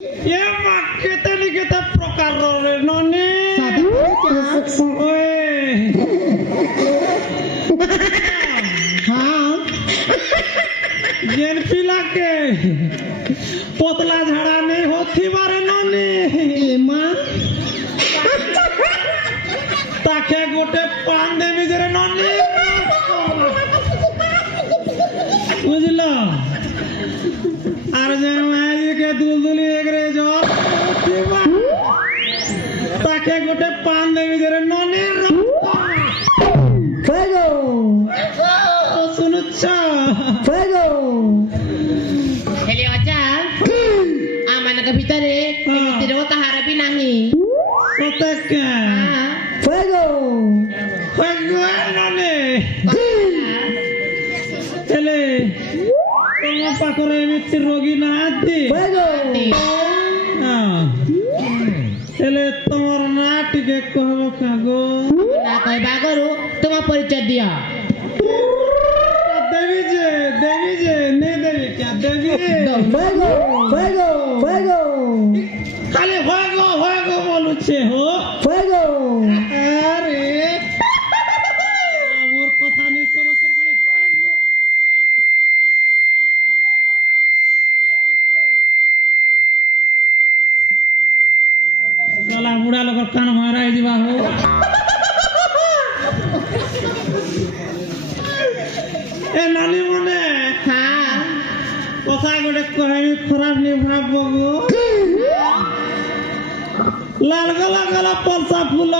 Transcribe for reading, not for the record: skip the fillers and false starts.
ये केते नि केते प्रकार रे ननी ओए हाँ जेन पिला के पोतला झाड़ा नहीं होती मारे ननी माँ ताके गोटे पान देवी जरे ननी बुझलो আর যেন আজকে দুলদুলি এগরে জ্বর তাকে গোটে পান দেবি ধরে ননের ফেগো শুনুছ ফেগো হেলে অজা আমানক ভিতরে এমিতির কাহার বি নাহি সতকে ফেগো ফেগো ননে হেলে তোমার পাকরে এমিতি রোগী না আদি হেলে তোমার না টিকে কহব কাগো না কইবা গরু তোমার পরিচয় দিও দেবী যে নে দেবী क्या দেবী ফেগো খালি ফেগো বলুছে হো ফেগো আরে আমার কথা নি সরসর খালি ফেগো साला बुढ़ा लोग कान मारा है जीवा हो ए नानी मने हां কথা গোটে কহানি খারাপ নি ভাববো গো লাল গলা গলা পলসা ফুল